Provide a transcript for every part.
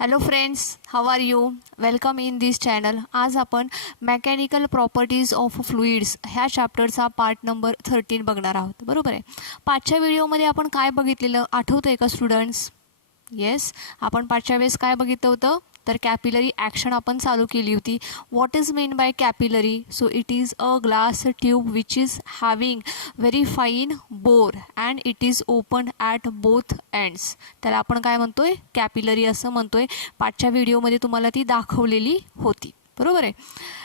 Hello friends, how are you? Welcome in this channel. आज आपण mechanical properties of fluids ह्या चॅप्टरचा part number 13 बघणार आहोत. बरोबर आहे. पाचच्या व्हिडिओमध्ये आपण काय बघितलेलं आठवतंय का स्टुडंट्स? येस, आपण पाचच्या वेळेस काय बघितलं होतं? तर कॅपिलरी ॲक्शन आपण चालू केली होती. What is mean bye capillary? So it is a glass tube which is having very fine bore and it is open at both ends. त्याला आपण काय म्हणतोय? कॅपिलरी असं म्हणतोय. पाचच्या व्हिडिओमध्ये तुम्हाला ती दाखवलेली होती. बरोबर आहे.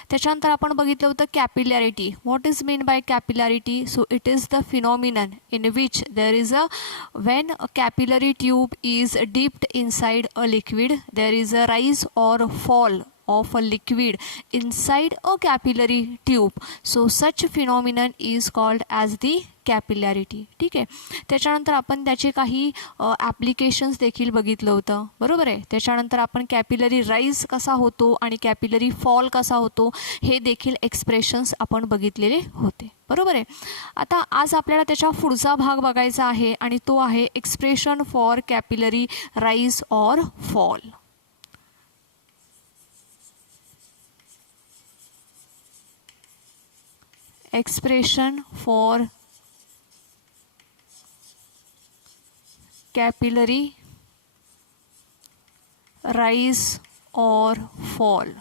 त्याच्यानंतर आपण बघितलं होतं capillarity. What is mean by capillarity? So it is the phenomenon in which there is a when a capillary tube is dipped inside a liquid, there is a rise or fall of a liquid inside a capillary tube. So such phenomenon is called as the capillarity. ठीक आहे. त्याच्यानंतर आपण त्याचे काही applications देखील बघितलं होतं. बरोबर आहे. त्याच्यानंतर आपण कॅपिलरी राईज कसा होतो आणि कॅपिलरी फॉल कसा होतो हे देखील एक्सप्रेशन्स आपण बघितलेले होते. बरोबर आहे. आता आज आपल्याला त्याच्या पुढचा भाग बघायचा आहे आणि तो आहे expression for capillary rise or fall. Expression for capillary rise or fall.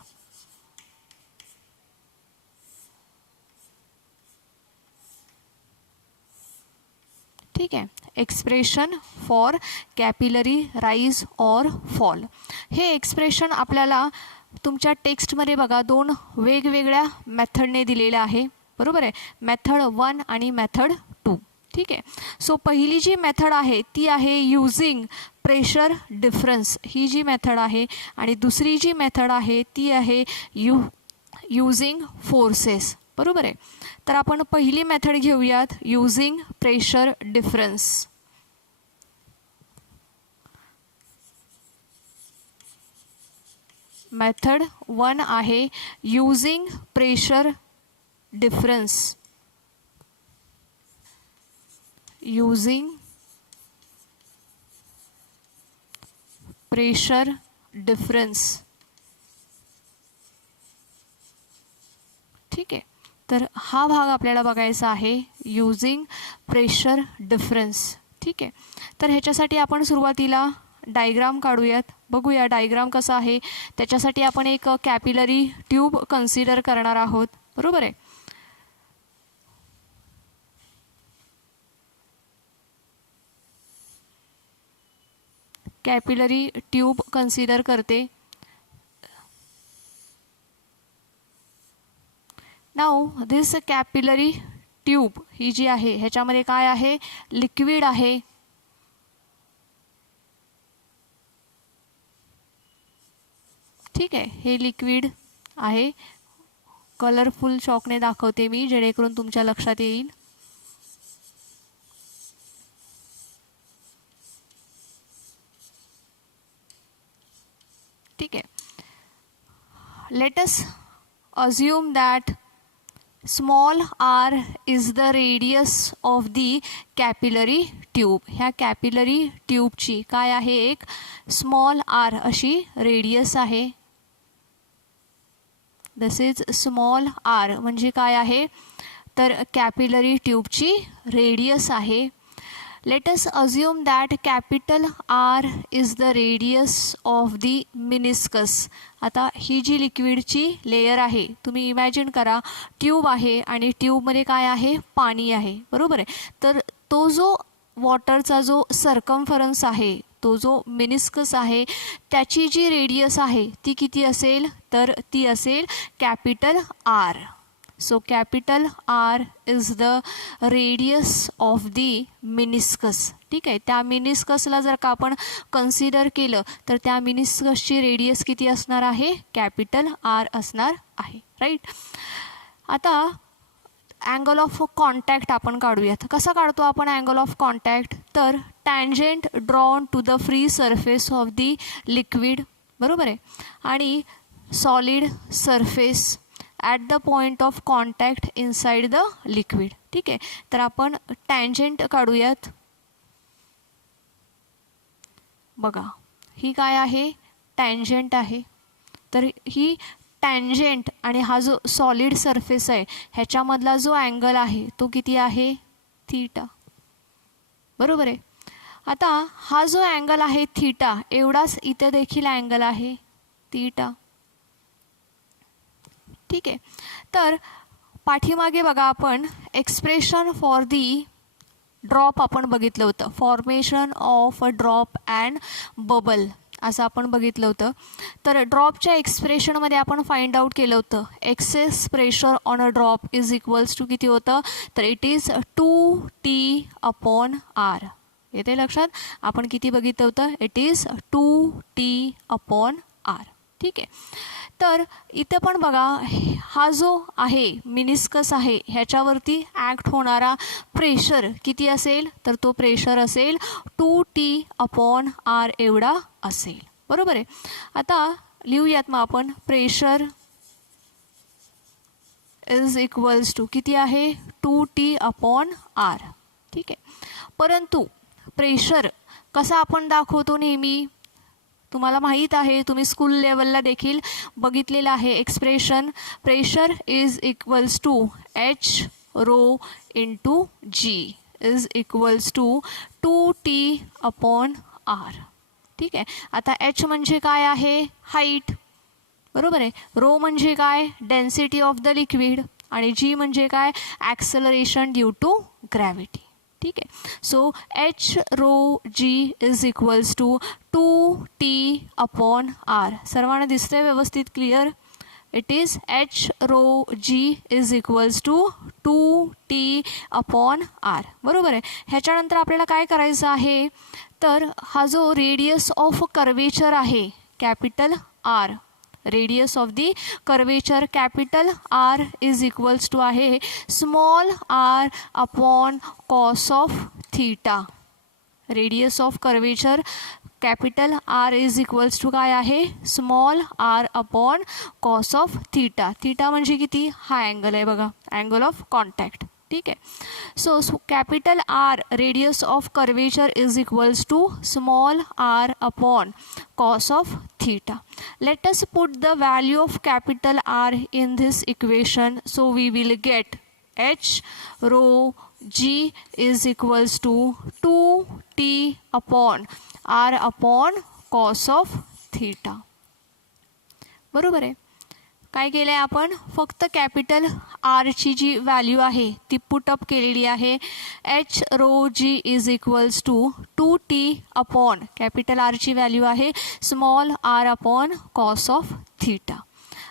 ठीक आहे. Expression for capillary rise or fall हे एक्सप्रेशन आपल्याला तुमच्या टेक्स्टमध्ये बघा दोन वेगवेगळ्या मेथडने दिलेलं आहे. बरोबर आहे. मेथड 1 आणि मेथड 2. ठीक आहे. सो पहिली जी मेथड आहे ती आहे यूजिंग प्रेशर डिफरन्स, ही जी मेथड आहे. आणि दुसरी जी मेथड आहे ती आहे यूजिंग फोर्सेस. बरोबर आहे. तर आपण पहिली मेथड घेऊयात, यूजिंग प्रेशर डिफरन्स. मेथड 1 आहे using pressure difference. using pressure difference. ठीक आहे. तर हा भाग आपल्याला बघायचा आहे यूजिंग प्रेशर डिफरन्स. ठीक आहे. तर ह्याच्यासाठी आपण सुरुवातीला डायग्राम काढूयात. बघूया डायग्राम कसा आहे. त्याच्यासाठी आपण एक कॅपिलरी ट्यूब कन्सिडर करणार आहोत. बरोबर आहे. कॅपिलरी ट्यूब कन्सिडर करते. नाउ दिस कॅपिलरी ट्यूब ही जी आहे ह्याच्यामध्ये काय आहे? लिक्विड आहे. ठीक आहे. हे लिक्विड आहे. कलरफुल चॉकने दाखवते मी जेणेकरून तुमच्या लक्षात येईल. ठीक आहे. Let us assume that small r is the radius of the capillary tube. ह्या कॅपिलरी ट्यूबची काय आहे? एक स्मॉल r अशी रेडियस आहे. दिस इज स्मॉल r म्हणजे काय आहे? तर कॅपिलरी ट्यूबची रेडियस आहे. Let us assume that capital R is the radius of the meniscus. आता ही जी लिक्विडची लेयर आहे तुम्ही इमॅजिन करा, ट्यूब आहे आणि ट्यूबमध्ये काय आहे? पाणी आहे. बरोबर आहे. तर तो जो वॉटरचा जो सर्कम्फरन्स आहे, तो जो मेनिस्कस आहे त्याची जी रेडियस आहे ती किती असेल? तर ती असेल capital R. So capital R is the radius of the meniscus. ठीक आहे. त्या मिनिस्कसला जर का आपण कन्सिडर केलं तर त्या मिनिस्कसची रेडियस किती असणार आहे? कॅपिटल R असणार आहे. राईट. आता अँगल ऑफ कॉन्टॅक्ट आपण काढूयात. कसा काढतो आपण अँगल ऑफ कॉन्टॅक्ट? तर tangent drawn to the free surface of the liquid. बरोबर आहे. आणि solid surface at the point of contact inside the liquid. ठीक आहे. तर आपण टँजेंट काढूयात. बघा ही काय आहे? टँजंट आहे, तर ही टँजंट आणि हा जो सॉलिड सरफेस आहे ह्याच्यामधला जो अँगल आहे तो किती आहे, थीटा. बरोबर आहे. आता हा जो अँगल आहे थीटा एवढाच इथे देखील अँगल आहे थीटा. ठीक आहे. तर पाठीमागे बघा आपण एक्सप्रेशन फॉर दी ड्रॉप आपण बघितलं होतं, formation of a drop and bubble असं आपण बघितलं होतं. तर ड्रॉपच्या एक्सप्रेशनमध्ये आपण फाइंड आउट केलं होतं excess pressure on a drop is equals to किती होतं, तर इट इज 2T/R. येते लक्षात. आपण किती बघितलं होतं, इट इज 2T/R. ठीक आहे. तर इथे पण बघा हा जो आहे मिनिस्कस आहे ह्याच्यावरती ॲक्ट होणारा प्रेशर किती असेल, तर तो प्रेशर असेल 2T/R एवढा असेल. बरोबर आहे. आता लिहूयात मग आपण प्रेशर इज इक्वल्स टू किती आहे 2T/R. ठीक आहे. परंतु प्रेशर कसा आपण दाखवतो नेहमी तुम्हाला माहीत आहे, तुम्ही स्कूल लेवलला देखील बघितलेलं आहे expression. Pressure is equals to H ρ × G is equals to 2T/R. ठीक आहे. आता H म्हणजे काय आहे, हाईट. बरोबर आहे. रो म्हणजे काय, डेन्सिटी ऑफ द लिक्विड. आणि G म्हणजे काय, ॲक्सेलरेशन ड्यू टू ग्रॅव्हिटी. ठीक आहे. So H ρ G is equals to 2T/R. सर्वांना दिसतंय व्यवस्थित, clear. It is H ρ G is equals to 2T/R. बरोबर आहे. ह्याच्यानंतर आपल्याला काय करायचं आहे, तर हा जो रेडियस ऑफ कर्वेचर आहे capital R, radius of the curvature capital R is equals to आहे small r upon cos of theta. Radius of curvature capital R is equals to काय आहे, small r upon cos of theta. Theta म्हणजे किती, हा angle आहे बघा, angle of contact. ठीक आहे. So capital R radius of curvature is equals to small r upon cos of theta. Let us put the value of capital R in this equation. So we will get H ρ G is equals to 2T/R upon cos of theta. बरोबर आहे. काय केलं आहे आपण, फक्त capital आरची जी value आहे ती put up केलेली आहे. H ρ G is equals to 2T/ capital आरची व्हॅल्यू आहे small r upon cos of theta.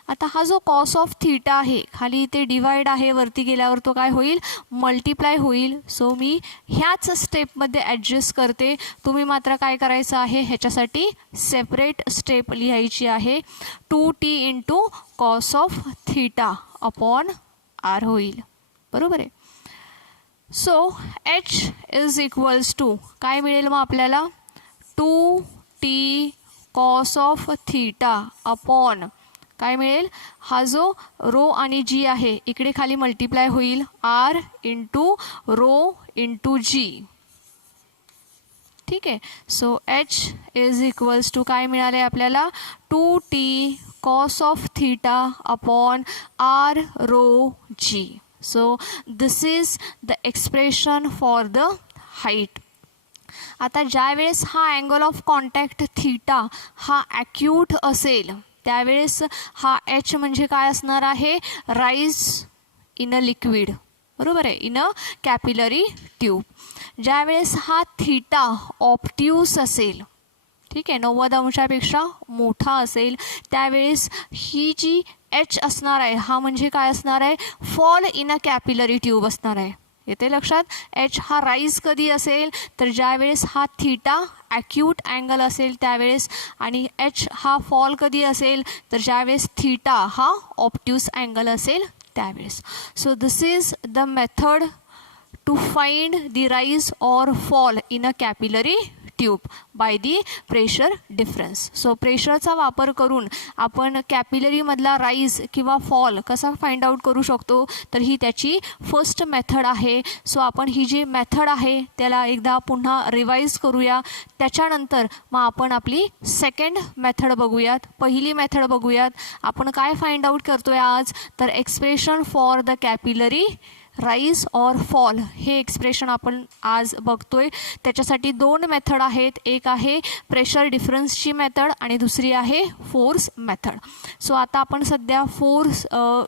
आता हा जो कॉस ऑफ थीटा आहे खाली इथे डिवाइड आहे, वरती गेल्यावर तो काय होईल, मल्टिप्लाय होईल. सो मी ह्याच स्टेपमध्ये ॲडजस्ट करते. तुम्ही मात्र काय करायचं आहे, ह्याच्यासाठी सेपरेट स्टेप लिहायची आहे. 2T × cos of theta upon R होईल. बरोबर आहे. So H is equals to काय मिळेल मग आपल्याला, 2T cos of theta upon काय मिळेल, हा जो रो आणि जी आहे इकडे खाली मल्टिप्लाय होईल, R × रो × G. ठीक आहे. So H is equals to काय मिळाले आपल्याला, 2T cos of theta upon R ρ G. So this is the expression for the height. आता ज्या वेळेस हा अँगल ऑफ कॉन्टॅक्ट थीटा हा ॲक्यूट असेल त्यावेळेस हा H म्हणजे काय असणार आहे, राईज इन अ लिक्विड. बरोबर आहे, इन अ कॅपिलरी ट्यूब. ज्यावेळेस हा थीटा ऑप्ट्यूस असेल, ठीक आहे, 90 अंशापेक्षा मोठा असेल, त्यावेळेस ही जी H असणार आहे हा म्हणजे काय असणार आहे, fall in a capillary tube असणार आहे. येते लक्षात. H हा राईज कधी असेल, तर ज्यावेळेस हा थीटा ॲक्यूट अँगल असेल त्यावेळेस, आणि H हा फॉल कधी असेल, तर ज्यावेळेस थीटा हा ऑप्ट्यूस अँगल असेल त्यावेळेस. So this is the method to find the rise or fall in a capillary tube by the pressure difference. So प्रेशरचा वापर करून आपण कॅपिलरीमधला राईज किंवा फॉल कसा फाइंड आउट करू शकतो, तर ही त्याची फर्स्ट मेथड आहे. सो आपण ही जी मेथड आहे त्याला एकदा पुन्हा रिवाइज करूया. त्याच्यानंतर मग आपण आपली सेकंड मेथड बघूयात. पहिली मेथड बघूयात. आपण काय फाइंड आउट करतोय आज, तर expression for the capillary rise or fall हे एक्सप्रेशन आपण आज बघतोय. त्याच्यासाठी दोन मेथड आहेत. एक आहे प्रेशर डिफरन्सची मेथड आणि दुसरी आहे फोर्स मेथड. सो आता आपण सध्या फोर्स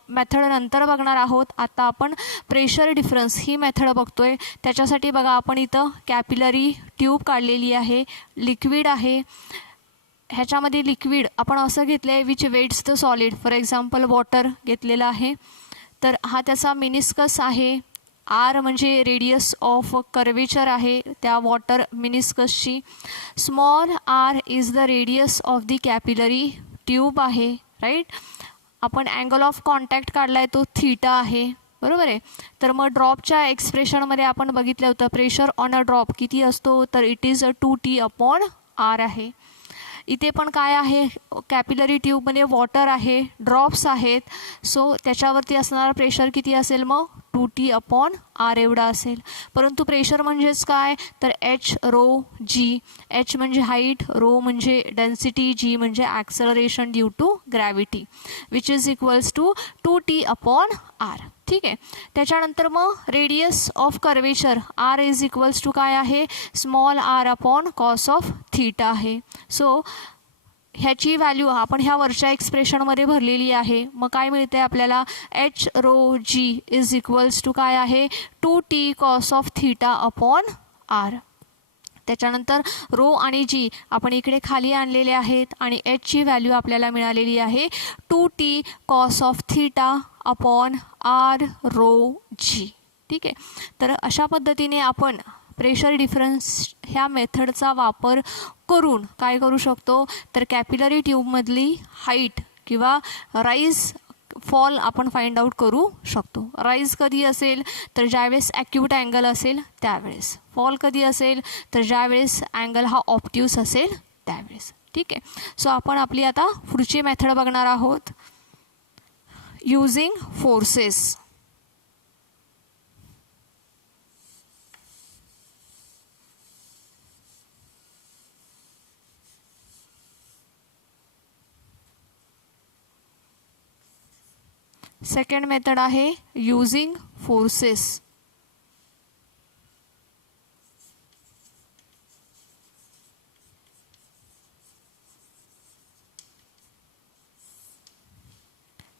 मेथड नंतर बघणार आहोत. आता आपण प्रेशर डिफरन्स ही मेथड बघतोय. त्याच्यासाठी बघा आपण इथं कॅपिलरी ट्यूब काढलेली आहे, लिक्विड आहे. ह्याच्यामध्ये लिक्विड आपण असं घेतलं आहे which wets the solid. For example water घेतलेलं आहे. तर हा त्याचा मिनिस्कस आहे. आर म्हणजे रेडियस ऑफ कर्वेचर आहे त्या वॉटर मिनिस्कसची. Small r is the radius of the capillary tube आहे. राईट. आपण अँगल ऑफ कॉन्टॅक्ट काढला आहे तो थीटा आहे. बरोबर आहे. तर मग ड्रॉपच्या एक्सप्रेशनमध्ये आपण बघितलं होतं प्रेशर ऑन अ ड्रॉप किती असतो, तर इट इज 2T/R आहे. इथे पण काय आहे, कॅपिलरी ट्यूबमध्ये वॉटर आहे, ड्रॉप्स आहेत. सो त्याच्यावरती असणारा प्रेशर किती असेल, मग 2T/R एवढा असेल. परंतु प्रेशर म्हणजेच काय, तर H/ρg. H म्हणजे हाईट, रो म्हणजे डेन्सिटी, जी म्हणजे acceleration due to gravity, which is equals to 2T/R. ठीक आहे. त्याच्यानंतर मग radius of curvature R is equals to काय आहे, स्मॉल r/cos(θ) आहे. सो ह्याची व्हॅल्यू आपण ह्या वरच्या एक्सप्रेशनमध्ये भरलेली आहे. मग काय मिळते आपल्याला, H/ρg इज इक्वल्स टू काय आहे, 2T(cos(θ)/R. त्याच्यानंतर रो आणि जी आपण इकडे खाली आणलेले आहेत आणि एचची व्हॅल्यू आपल्याला मिळालेली आहे 2T(cos(θ)/R(ρg). ठीक आहे. तर अशा पद्धतीने आपण प्रेशर डिफरन्स ह्या मेथडचा वापर करून काय करू शकतो, तर कॅपिलरी ट्यूबमधली हाईट किंवा राईज फॉल आपण फाइंड आउट करू शकतो. राईज कधी असेल, तर ज्यावेळेस ॲक्यूट अँगल असेल त्यावेळेस. फॉल कधी असेल, तर ज्यावेळेस अँगल हा ऑप्ट्यूस असेल त्यावेळेस. ठीक आहे. सो आपण आपली आता पुढची मेथड बघणार आहोत, यूजिंग फोर्सेस. सेकंड मेथड आहे यूजिंग फोर्सेस.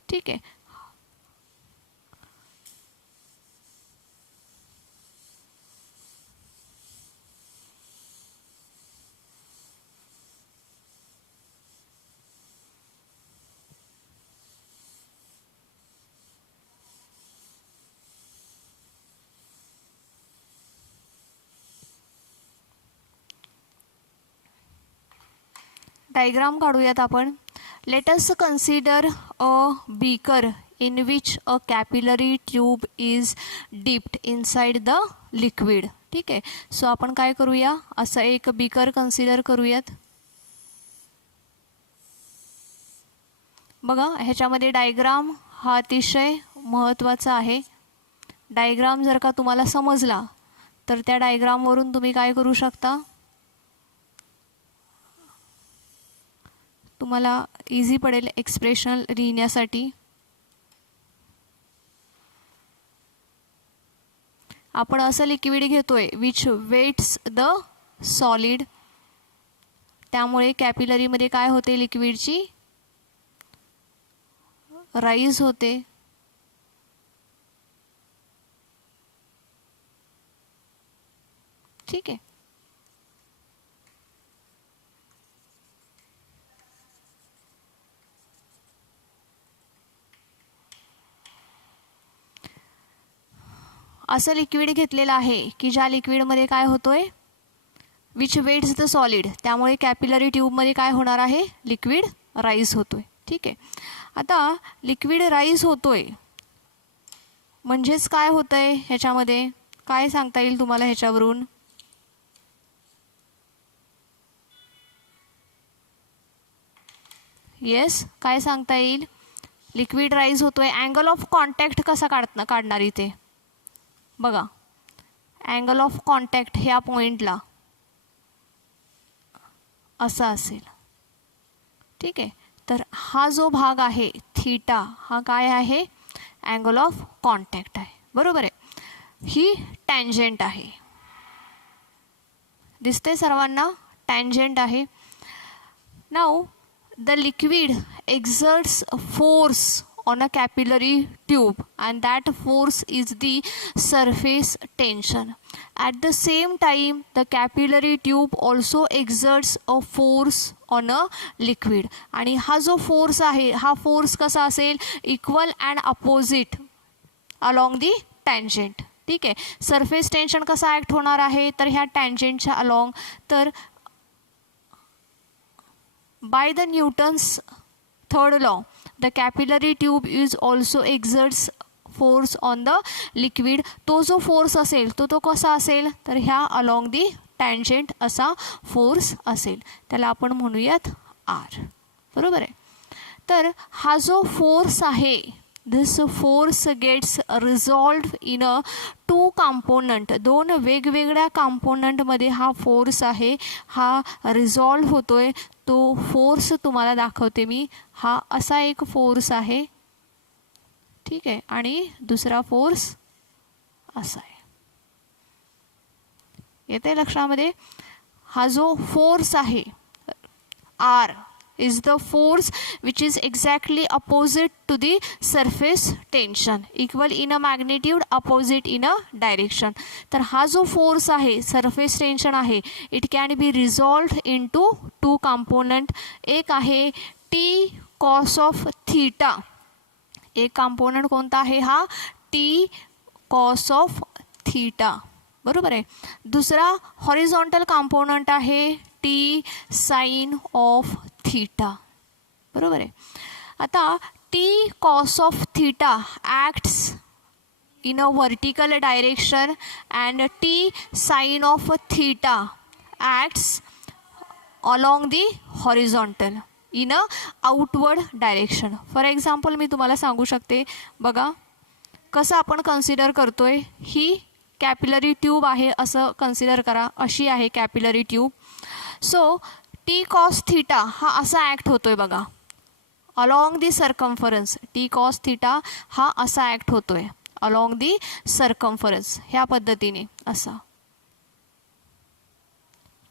ठीक आहे. डायग्राम काढूयात आपण. Let us consider a beaker in which a capillary tube is dipped inside the liquid. ठीक आहे. सो आपण काय करूया, असं एक बीकर कन्सिडर करूयात. बघा ह्याच्यामध्ये डायग्राम हा अतिशय महत्त्वाचा आहे. डायग्राम जर का तुम्हाला समजला तर त्या डायग्रामवरून तुम्ही काय करू शकता, तुम्हाला इझी पडेल एक्सप्रेशन लिहिण्यासाठी. आपण असं लिक्विड घेतोय विच वेट्स द सॉलिड. त्यामुळे कॅपिलरीमध्ये काय होते, लिक्विडची राईज होते. ठीक आहे. असं लिक्विड घेतलेलं आहे की ज्या लिक्विडमध्ये काय होतोय, विच वेट्स द सॉलिड. त्यामुळे कॅपिलरी ट्यूबमध्ये काय होणार आहे, लिक्विड राईज होतोय. ठीक आहे. आता लिक्विड राईज होतोय म्हणजेच काय होतंय, ह्याच्यामध्ये काय सांगता येईल तुम्हाला ह्याच्यावरून, येस, काय सांगता येईल? लिक्विड राईज होतोय. अँगल ऑफ कॉन्टॅक्ट कसा काढणार इथे बघा. अँगल ऑफ कॉन्टॅक्ट ह्या पॉईंटला असा असेल. ठीक आहे, तर हा जो भाग आहे थीटा हा काय आहे? अँगल ऑफ कॉन्टॅक्ट आहे. बरोबर आहे. ही टँजंट आहे. दिसते सर्वांना? टँजंट आहे. Now the liquid exerts force on a capillary tube and that force is the surface tension. At the same time the capillary tube also exerts a force on a liquid. आणि हा जो force आहे हा force कसा असेल? Equal and opposite along the tangent. ठीक आहे. Surface tension कसा ॲक्ट होणार आहे? तर ह्या टँजंटच्या अलॉंग. तर by the Newton's third law the capillary tube is also exerts force on the liquid. तो जो फोर्स असेल तो कसा असेल? तर ह्या अलॉंग दी टँजंट असा फोर्स असेल. त्याला आपण म्हणूयात आर. बरोबर आहे. तर हा जो फोर्स आहे this force gets resolved in a two component. दोन वेगवेगळ्या कंपोनंटमध्ये हा फोर्स आहे हा रिझॉल्व होतोय. तो फोर्स तुम्हाला दाखवते मी. हा असा एक फोर्स आहे. ठीक आहे. आणि दुसरा फोर्स असा आहे. येते लक्षामध्ये? हा जो फोर्स आहे R is the force which is exactly opposite to the surface tension, equal in a magnitude, opposite in a direction. तर हा जो फोर्स आहे सरफेस टेन्शन आहे it can be resolved into two component. एक आहे T cos of theta. एक component कोणता आहे? हा टी कॉस ऑफ थीटा. बरोबर आहे. दुसरा हॉरिझॉन्टल कंपोनंट आहे टी साइन ऑफ थीटा. बरोबर आहे. आता T cos of theta acts in a vertical direction and T sine of theta acts along the horizontal in a outward direction. For example मी तुम्हाला सांगू शकते बघा कसं आपण कन्सिडर करतोय. ही कॅपिलरी ट्यूब आहे असं कन्सिडर करा. अशी आहे capillary tube. So T cos theta हा असा ॲक्ट होतोय बघा along the circumference. T cos theta हा असा ॲक्ट होतोय अलॉंग दी सर्कम्फरन्स ह्या पद्धतीने असा.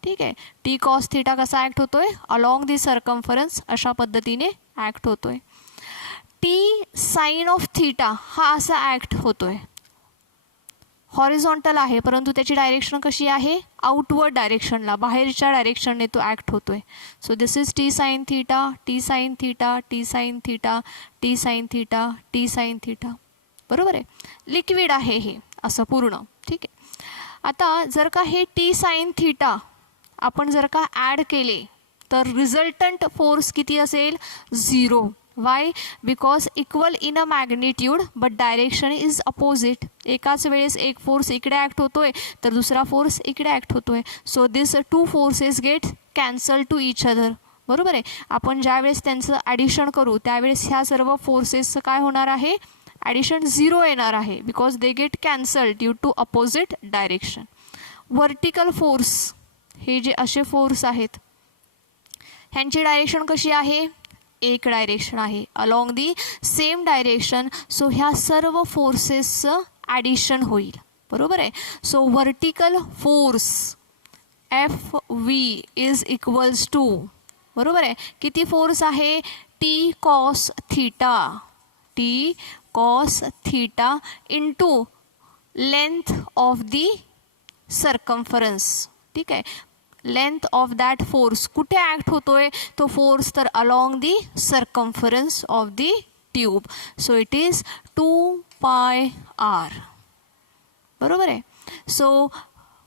ठीक आहे. टी कॉस थीटा कसा ॲक्ट होतोय? अलॉंग दी सर्कम्फरन्स अशा पद्धतीने ॲक्ट होतोय. टी साइन ऑफ थीटा हा असा ॲक्ट होतोय. हॉरिझॉन्टल आहे परंतु त्याची डायरेक्शन कशी आहे? आउटवर्ड डायरेक्शनला, बाहेरच्या डायरेक्शनने तो ॲक्ट होतोय. So this is T sine theta, T sine theta, T sine theta, T sine theta, T sine theta. बरोबर आहे. लिक्विड आहे हे असं पूर्ण. ठीक आहे. आता जर का हे टी साइन थीटा आपण जर का ॲड केले तर रिझल्टंट फोर्स किती असेल? 0. Y? Because equal in a magnitude but direction is opposite. एकाच वेळेस एक फोर्स इकडे ॲक्ट होतोय तर दुसरा फोर्स इकडे ॲक्ट होतोय. So this two forces get cancel to each other. बरोबर आहे. आपण ज्यावेळेस त्यांचं ॲडिशन करू त्यावेळेस ह्या सर्व फोर्सेसचं काय होणार आहे? ॲडिशन 0 येणार आहे because they get cancel due to opposite direction. Vertical force हे जे असे फोर्स आहेत ह्यांची डायरेक्शन कशी आहे? एक डायरेक्शन आहे along the same direction. So ह्या सर्व फोर्सेसचं ॲडिशन होईल. बरोबर आहे. So vertical force F V is equals to. बरोबर आहे. किती फोर्स आहे? T cos theta. T cos theta into length of the circumference. ठीक आहे. लेंथ ऑफ दॅट फोर्स कुठे ॲक्ट होतोय? तो फोर्स तर along the circumference of the tube. So it is 2 pi R. बरोबर आहे. So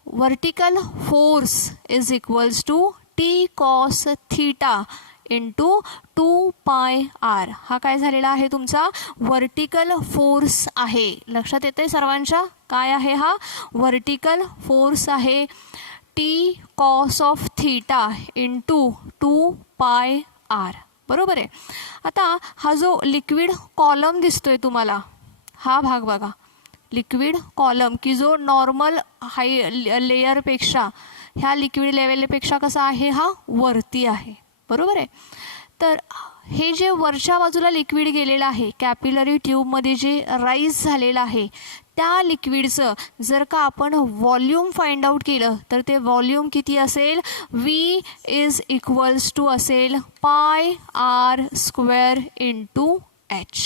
vertical force is equals to T cos theta into 2 pi R. हा काय झालेला आहे? तुमचा वर्टिकल फोर्स आहे. लक्षात येते सर्वांच्या? काय आहे हा? वर्टिकल फोर्स आहे. T cos of theta into 2 pi R. बरोबर आहे. आता हा जो लिक्विड कॉलम दिसतोय तुम्हाला, हा भाग बघा, लिक्विड कॉलम की जो नॉर्मल लेयरपेक्षा, ह्या लिक्विड लेवलपेक्षा कसा आहे, हा वरती आहे. बरोबर आहे. तर हे जे वरच्या बाजूला लिक्विड गेलेलं आहे, कॅपिलरी ट्यूबमध्ये जे राईज झालेलं आहे, त्या लिक्विडचं जर का आपण व्हॉल्यूम फाइंड आउट केलं तर ते व्हॉल्यूम किती असेल, V इज इक्वल्स टू असेल pi R square into H.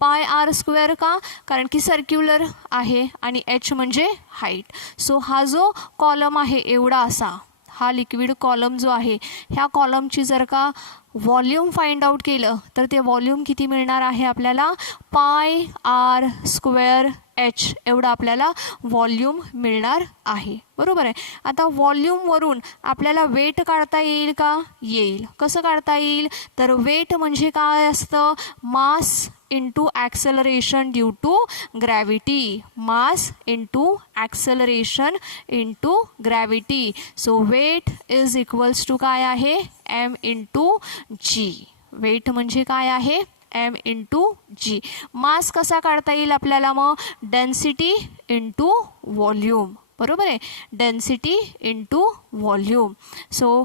Pi R square का, कारण की सर्क्युलर आहे आणि H म्हणजे हाईट. सो हा जो कॉलम आहे एवढा असा, हा लिक्विड कॉलम जो आहे, ह्या कॉलमची जर का व्हॉल्यूम फाइंड आउट केलं तर ते व्हॉल्यूम किती मिळणार आहे आपल्याला, पाय आर स्क्वेअर H एवढं आपल्याला व्हॉल्यूम मिळणार आहे. बरोबर आहे. आता व्हॉल्यूमवरून आपल्याला वेट काढता येईल का, येईल. कसं काढता येईल, तर वेट म्हणजे काय असतं, mass into acceleration due to gravity. Mass into acceleration into gravity. So weight is equals to काय आहे, M इंटू G. वेट म्हणजे काय आहे, M इंटू G. मास कसा काढता येईल आपल्याला मग, डेन्सिटी इंटू व्हॉल्यूम. बरोबर आहे, density into volume. So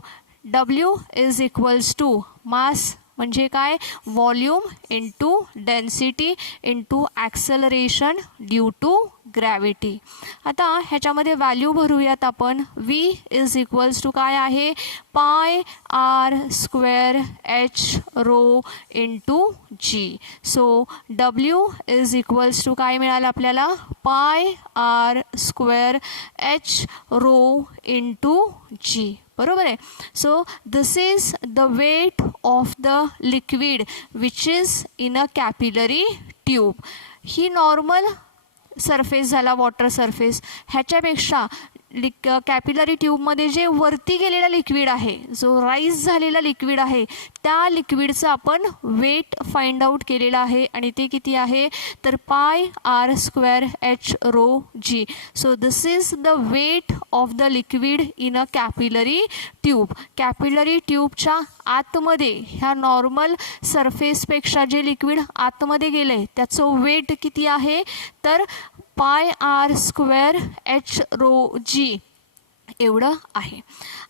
W is equals to mass म्हणजे काय, volume into density into acceleration due to gravity. आता ह्याच्यामध्ये व्हॅल्यू भरूयात आपण. V इज इक्वल्स टू काय आहे, pi R square H rho into G. So W is equals to काय मिळालं आपल्याला, pi R square H rho into G. बरोबर आहे. So this is the weight of the liquid which is in a capillary tube. ही normal surface झाला, water surface. ह्याच्यापेक्षा capillary ट्यूबमध्ये जे वरती गेलेला लिक्विड आहे, जो राईज झालेला लिक्विड आहे, त्या लिक्विडचं आपण वेट फाइंड आउट केलेलं आहे आणि ते किती आहे, तर pi R square H rho G. So this is the weight of the liquid in a capillary tube. Capillary ट्यूबच्या आतमध्ये ह्या नॉर्मल सरफेसपेक्षा जे लिक्विड आतमध्ये गेले त्याचं वेट किती आहे, तर pi R square H rho G एवढं आहे.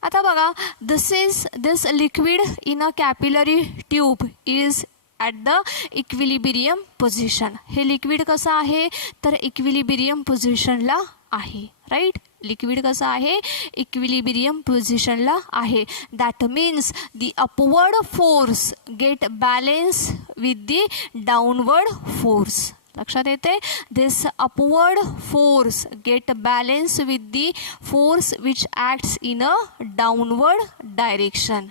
आता बघा, this liquid in a capillary tube is at the equilibrium position. हे लिक्विड कसं आहे, तर इक्विलिब्रियम पोझिशनला आहे. राईट, लिक्विड कसं आहे, इक्विलिब्रियम पोझिशनला आहे. That means the upward force get balance with the downward force. लक्षात येते, this upward force get balance with the force which acts in a downward direction.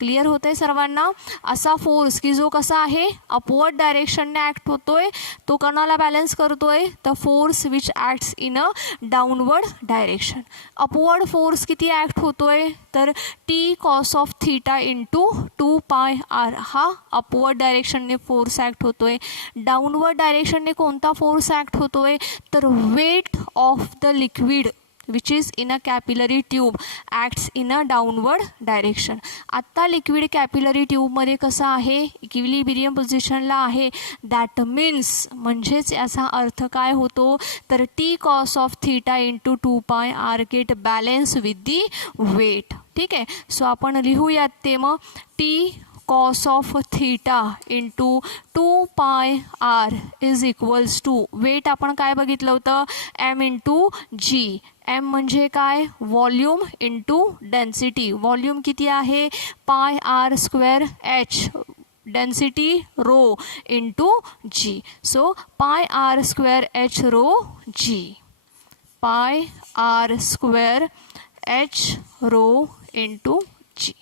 Clear होतं आहे सर्वांना. असा फोर्स की जो कसा आहे, अपवर्ड डायरेक्शनने ॲक्ट होतोय, तो कोणाला बॅलन्स करतोय, the force which acts in a downward direction. Upward force किती ॲक्ट होतोय, तर T cos of theta into 2 pi R. हा अपवर्ड डायरेक्शनने फोर्स ॲक्ट होतोय. डाऊनवर्ड डायरेक्शनने कोणता फोर्स ॲक्ट होतोय, तर weight of the liquid which is in a capillary tube acts in a downward direction. आत्ता लिक्विड कॅपिलरी ट्यूबमध्ये कसं आहे, इक्विलिब्रियम पोझिशनला आहे. दॅट मीन्स म्हणजेच याचा अर्थ काय होतो, तर T cos of theta into 2 pi R get balance with the weight. ठीक आहे. सो आपण लिहूयात ते मग, T cos of theta into 2 pi R is equals to, weight आपण काय बघितलं होतं, M इंटू G. M म्हणजे काय, व्हॉल्यूम इंटू डेन्सिटी. व्हॉल्यूम किती आहे, pi R square H, density rho into G. So pi R square H rho G, pi R square H rho into G.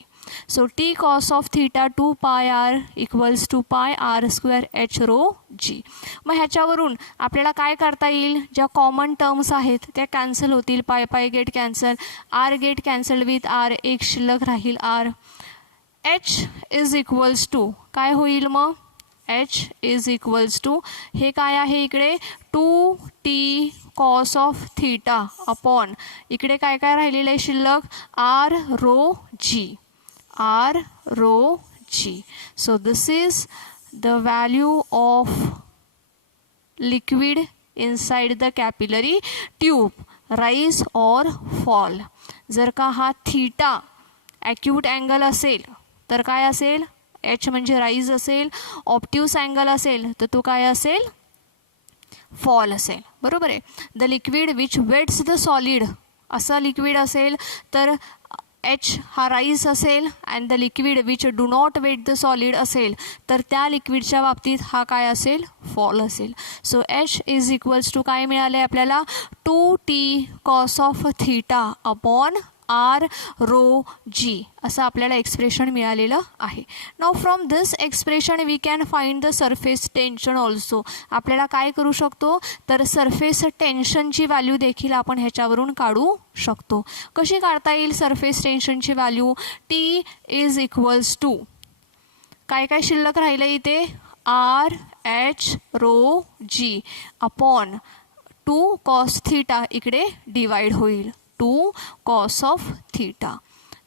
So T cos of theta 2 pi R equals to pi R square H rho G. मग ह्याच्यावरून आपल्याला काय करता येईल, ज्या common terms आहेत त्या cancel होतील. Pi pi get cancel, R get cancel with R, एक शिल्लक राहील R. H is equals to काय होईल मग, H इज इक्वल्स टू, हे काय आहे इकडे 2T cos of theta upon, इकडे काय काय राहिलेलं आहे शिल्लक, R rho G, R rho G. So this is the value of liquid inside the capillary tube, rise or fall. जर का हा थीटा ॲक्यूट अँगल असेल तर काय असेल, एच म्हणजे राईज असेल, ऑप्ट्यूस अँगल असेल तर तो काय असेल, फॉल असेल. बरोबर आहे. The liquid which wets the solid, असं लिक्विड असेल तर एच हा राईज असेल, and the liquid which do not wet the solid असेल तर त्या लिक्विडच्या बाबतीत हा काय असेल, फॉल असेल. So H is equals to काय मिळाले आपल्याला, 2t cos of theta upon r rho g, असं आपल्याला एक्सप्रेशन मिळालेलं आहे. Now from this expression we can find the surface tension also. आपल्याला काय करू शकतो तर सरफेस टेन्शनची व्हॅल्यू देखील आपण ह्याच्यावरून काढू शकतो. कशी काढता येईल सरफेस टेन्शनची value, T is equals to काय काय शिल्लक राहिलं इथे, r h rho g upon 2 cos theta इकडे डिवाइड होईल, 2 cos of theta.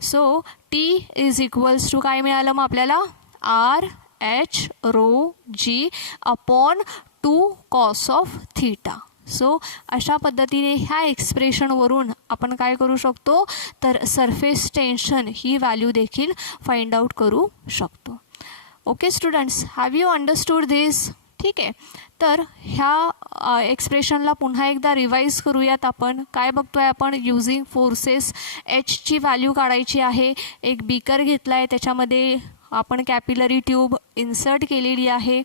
So T is equals to काय मिळालं मग आपल्याला, r h rho g upon 2 cos of theta. So अशा पद्धतीने ह्या एक्सप्रेशनवरून आपण काय करू शकतो तर सरफेस टेन्शन ही व्हॅल्यू देखील फाइंड आउट करू शकतो. Okay students, have you understood दिस? ठीक आहे. तर ह्या एक्सप्रेशनला पुन्हा एकदा रिवाईज करूयात. आपण काय बघतोय, आपण युजिंग फोर्सेस एचची व्हॅल्यू काढायची आहे. एक बीकर घेतला आहे, त्याच्यामध्ये आपण कॅपिलरी ट्यूब इन्सर्ट केलेली आहे.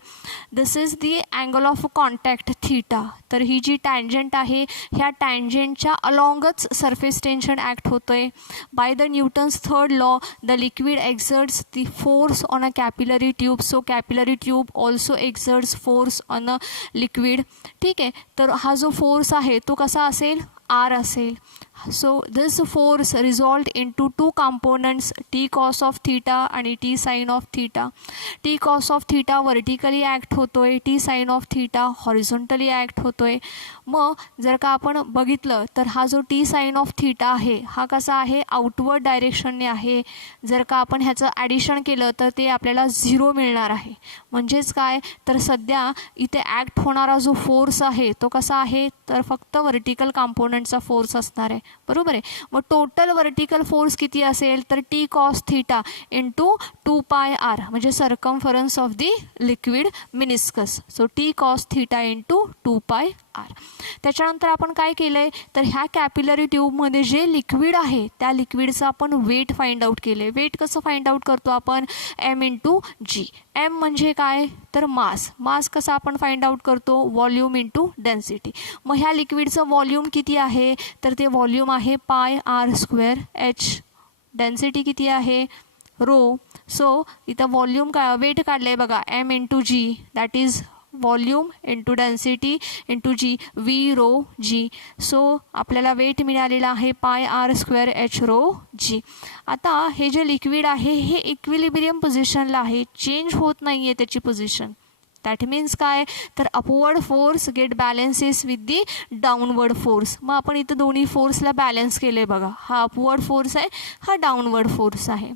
This is the angle of contact theta. तर ही जी टँजंट आहे ह्या टँजंटच्या अलॉंगच सरफेस टेन्शन ॲक्ट होतो आहे. By the Newton's third law the liquid exerts the force on a capillary tube, so capillary tube also exerts force on a liquid. ठीक आहे. तर हा जो फोर्स आहे तो कसा असेल, आर असेल. So this force result into 2 components, T cos of theta आणि T sine of theta. T cos of theta vertically act होतोय, T sine of theta horizontally act होतोय. मग जर का आपण बघितलं तर हा जो टी साइन ऑफ थीटा आहे हा कसा आहे, आउटवर्ड डायरेक्शनने आहे. जर का आपण ह्याचं ॲडिशन केलं तर ते आपल्याला 0 मिळणार आहे. म्हणजेच काय तर सध्या इथे ॲक्ट होणारा जो फोर्स आहे तो कसा आहे तर फक्त वर्टिकल कंपोनंटचा फोर्स असणार आहे. बरोबर आहे. मग टोटल वर्टिकल फोर्स किती असेल तर T cos theta into 2 pi R म्हणजे circumference of the liquid meniscus. So T cos theta into 2 pi R. त्याच्यानंतर आपण काय केलं आहे तर ह्या कॅपिलरी ट्यूबमध्ये जे लिक्विड आहे त्या लिक्विडचं आपण वेट फाइंड आउट केलं आहे. वेट कसं फाइंड आउट करतो आपण, एम इंटू जी. एम म्हणजे काय तर मास. मास कसा आपण फाइंड आउट करतो, व्हॉल्यूम इंटू डेन्सिटी. मग ह्या लिक्विडचं व्हॉल्यूम किती आहे तर ते व्हॉल्यूम आहे pi R square H. Density किती आहे रो. सो इथं व्हॉल्यूम का वेट काढलं आहे बघा, M into g, that is volume into density into g, V rho g. So आपल्याला वेट मिळालेला आहे pi R square H rho g. आता हे जे लिक्विड आहे हे इक्विलिब्रियम पोझिशनला आहे, चेंज होत नाही आहे त्याची पोझिशन. दॅट मीन्स काय तर upward force get balances with the downward force. मग आपण इथं दोन्ही फोर्सला बॅलन्स केलं आहे बघा, हा अपवर्ड फोर्स आहे, हा डाऊनवर्ड फोर्स आहे.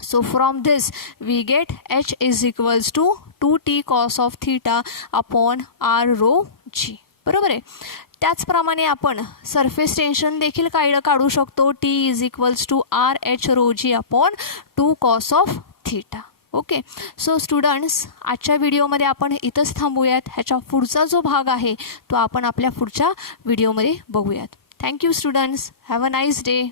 So from this we get H is equals to 2t cos of theta upon r rho g. बरोबर आहे. त्याचप्रमाणे आपण सरफेस टेन्शन देखील काढू शकतो. T is equals to r h rho g upon 2 cos of theta. Okay. So students, आजच्या व्हिडिओमध्ये आपण इथंच थांबूयात. ह्याच्या पुढचा जो भाग आहे तो आपण आपल्या पुढच्या व्हिडिओमध्ये बघूयात. Thank you students. Have a nice day.